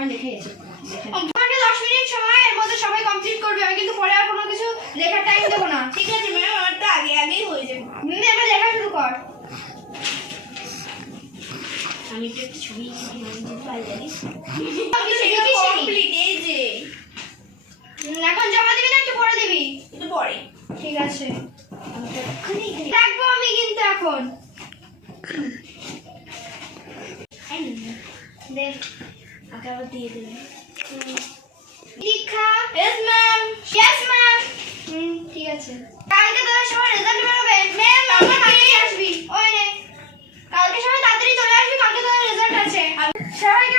সময় লিখে এসো। আমাকে 10 মিনিট সময়, এর মধ্যে সবাই কমপ্লিট করবে। আমি কিন্তু পরে আর কোনো কিছু লেখার টাইম দেবো না। ঠিক আছে ম্যাম, আমারটা আগেই হয়ে যাবে। এবার লেখা শুরু কর। আমি একটু ছবি পাই জানি। কমপ্লিট এই যে। এখন জমা দিবি না একটু পরে দিবি? একটু পরে। ঠিক আছে, রাখবো আমি কিন্তু এখন। দে আগে আবার দিয়ে দেবে। দীক্ষা। Yes ma'am. Yes ma'am. ঠিক আছে। কালকে তোদের সবার রেজাল্ট বেরোবে। ম্যাম আমার তাড়াতাড়ি আসবি। ওই নে, কালকে সবাই তাড়াতাড়ি চলে আসবি, কালকে তোদের রেজাল্ট আছে। সবাইকে